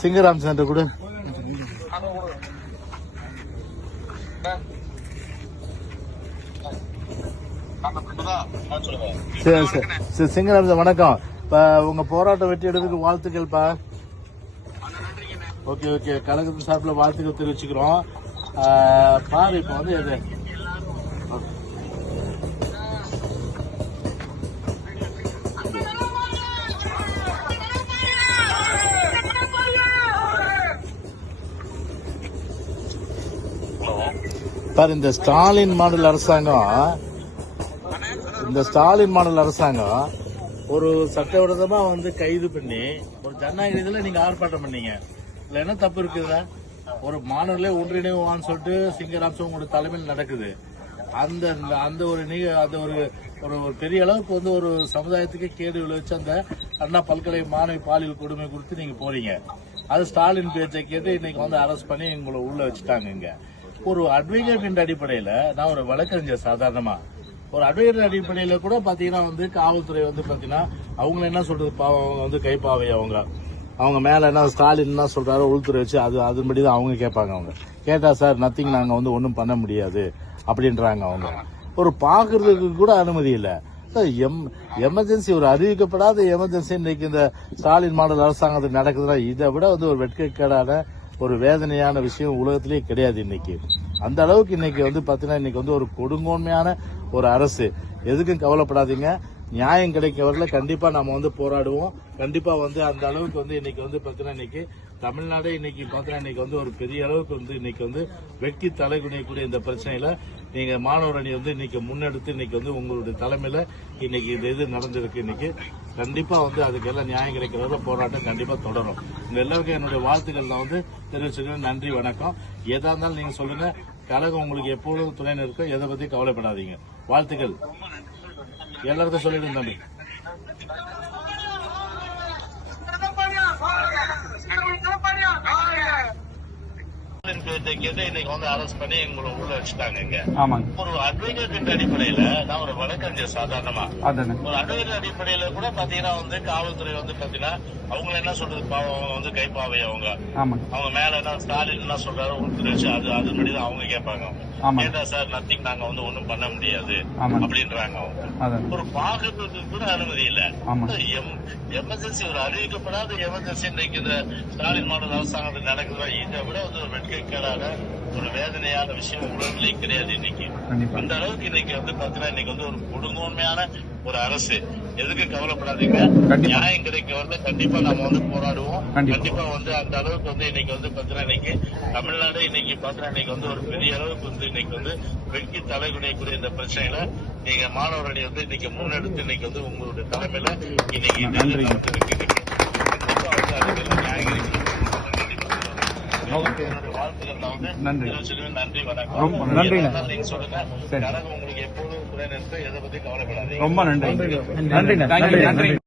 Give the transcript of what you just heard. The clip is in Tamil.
சிங்கராம் சார் கூட. சரி சரி. சரி சிங்கராம் சார் வணக்கம். இப்ப உங்க போராட்டம் வெற்றி எடுக்கிறதுக்கு வாழ்த்துக்கள்ப்பா. Okay okay. கழகத்தின் சார்பில் வாழ்த்துக்கள் தெரிவிச்சுக்கிறோம். ஆஹ், பாரு இப்போ வந்து எது? பாரு இந்த ஸ்டாலின் மாடல் அரசாங்கம் இந்த ஸ்டாலின் மாடல் அரசாங்கம் ஒரு சட்டவிரோதமா வந்து கைது பண்ணி ஒரு ஜனநாயக ரீதியில நீங்க ஆர்ப்பாட்டம் பண்ணீங்க. இல்ல என்ன தப்பு இருக்குதா ஒரு மாணவர்களே ஒன்றிணைவான்னு சொல்லிட்டு சிங்கராம்சம் உங்களோட தலைமையில் நடக்குது. அந்த அந்த ஒரு நிக அந்த ஒரு ஒரு ஒரு பெரிய அளவுக்கு வந்து ஒரு சமுதாயத்துக்கே கேடு விளைவிச்சு அந்த அண்ணா பல்கலை மாணவி பாலியல் கொடுமை கொடுத்து நீங்க போறீங்க. அது ஸ்டாலின் பேச்சை கேட்டு இன்னைக்கு வந்து அரெஸ்ட் பண்ணி உங்களை உள்ள வச்சுட்டாங்க இங்க. ஒரு அட்வொகேட் என்ற அடிப்படையில நான் ஒரு வழக்கறிஞர் சாதாரணமா. ஒரு அட்வொகேட் அடிப்படையில கூட பாத்தீங்கன்னா வந்து காவல்துறை வந்து பாத்தீங்கன்னா அவங்க என்ன சொல்றது? பாவம் அவங்க வந்து கைப்பாவை அவங்க. அவங்க மேல என்ன ஸ்டாலின் என்ன சொல்கிறாரோ உள்துறை வச்சு அது அதன்படி தான் அவங்க கேட்பாங்க அவங்க. கேட்டா சார் நத்திங் நாங்க வந்து ஒன்றும் பண்ண முடியாது. அப்படின்றாங்க அவங்க. ஒரு பாக்குறதுக்கு கூட அனுமதி இல்லை. எம் எமர்ஜென்சி ஒரு அறிவிக்கப்படாத எமர்ஜென்சி இன்னைக்கு இந்த ஸ்டாலின் மாடல் அரசாங்கத்தில் நடக்குதுன்னா இதை விட வந்து ஒரு வெட்கக்கேடான ஒரு வேதனையான விஷயம் உலகத்திலேயே கிடையாது இன்னைக்கு. அந்த அளவுக்கு இன்னைக்கு வந்து பார்த்தீங்கன்னா இன்னைக்கு வந்து ஒரு கொடுங்கோன்மையான ஒரு அரசு. எதுக்கும் கவலைப்படாதீங்க. நியாயம் கிடைக்க வரல கண்டிப்பா நம்ம வந்து போராடுவோம். கண்டிப்பா வந்து அந்த அளவுக்கு வந்து இன்னைக்கு வந்து பாத்தீங்கன்னா இன்னைக்கு தமிழ்நாடே இன்னைக்கு பாத்தீங்கன்னா இன்னைக்கு வந்து ஒரு பெரிய அளவுக்கு வந்து இன்னைக்கு வந்து வெட்கி தலைகுனியக்கூடிய இந்த பிரச்சனையில நீங்க மாணவர் அணி வந்து இன்னைக்கு முன்னெடுத்து இன்னைக்கு வந்து உங்களுடைய தலைமையில இன்னைக்கு இந்த இது நடந்திருக்கு இன்னைக்கு. கண்டிப்பா வந்து அதுக்கெல்லாம் நியாயம் கிடைக்கிற போராட்டம் கண்டிப்பா தொடரும். இந்த எல்லாருக்கும் என்னுடைய வாழ்த்துக்கள். நான் வந்து தெரிவிச்சுக்கிறேன். நன்றி வணக்கம். எதா இருந்தாலும் நீங்க சொல்லுங்க. கழகம் உங்களுக்கு எப்பொழுதும் துணை நிற்கும் எதை பத்தி கவலைப்படாதீங்க. வாழ்த்துக்கள். எல்லாருக்கும் சொல்லிடுங்க தம்பி இன்னைக்கு வந்து அரெஸ்ட் பண்ணி எங்களை உள்ள வச்சுட்டாங்க இங்க. ஒரு அட்வொகேட் அடிப்படையில நான் ஒரு வழக்கறிஞர் சாதாரணமா. ஒரு அட்வொகேட் அடிப்படையில கூட பாத்தீங்கன்னா வந்து காவல்துறை வந்து பாத்தீங்கன்னா அவங்க என்ன சொல்றது பாவம் அவங்க வந்து கைப்பாவை அவங்க. அவங்க மேல என்ன ஸ்டாலின் என்ன சொல்றாரு உள்துறை அது தான் அவங்க கேட்பாங்க. கேட்டா சார் நத்திங் நாங்க வந்து ஒண்ணும் பண்ண முடியாது. அப்படின்றாங்க அவங்க. ஒரு பாக்குறதுக்கு கூட அனுமதி இல்ல. எமர்ஜென்சி ஒரு அறிவிக்கப்படாத எமர்ஜென்சி இன்னைக்கு இந்த ஸ்டாலின் மாடல் அரசாங்கத்தில் நடக்குதுன்னா இதை விட வந்து ஒரு வெட்கக்கேடான ஒரு வேதனையான விஷயம் உலகத்திலே கிடையாது இன்னைக்கு. அந்த அளவுக்கு இன்னைக்கு வந்து பாத்தீங்கன்னா இன்னைக்கு வந்து ஒரு கொடுங்கோன்மையான ஒரு அரசு. எதுக்கு கவலைப்படாதீங்க. நியாயம் கிடைக்க வரல கண்டிப்பா நம்ம வந்து போராடுவோம். கண்டிப்பா. வந்து அந்த அளவுக்கு வந்து இன்னைக்கு வந்து பாத்தீங்கன்னா இன்னைக்கு தமிழ்நாடு இன்னைக்கு பாத்தீங்கன்னா இன்னைக்கு வந்து ஒரு பெரிய அளவுக்கு வந்து இன்னைக்கு வந்து வெட்கி தலைகுனியக்கூடிய இந்த பிரச்சனையில நீங்க மாணவர் அணி வந்து இன்னைக்கு முன்னெடுத்து இன்னைக்கு வந்து உங்களுடைய தலைமையில இன்னைக்கு இந்த இது நன்றி. நடந்திருக்கு. கண்டிப்பா வந்து அதுக்கெல்லாம் நியாயம் கிடைக்கணும். கண்டிப்பா என்னுடைய வாழ்த்துக்கள் நான் வந்து நன்றி. நன்றி. வணக்கம் ரொம்ப நன்றி. சொல்லுங்க. உங்களுக்கு எப்போதும் துணை எதை பத்தி கவலைப்படாதீங்க. ரொம்ப நன்றி. நன்றி. நன்றி நன்றி.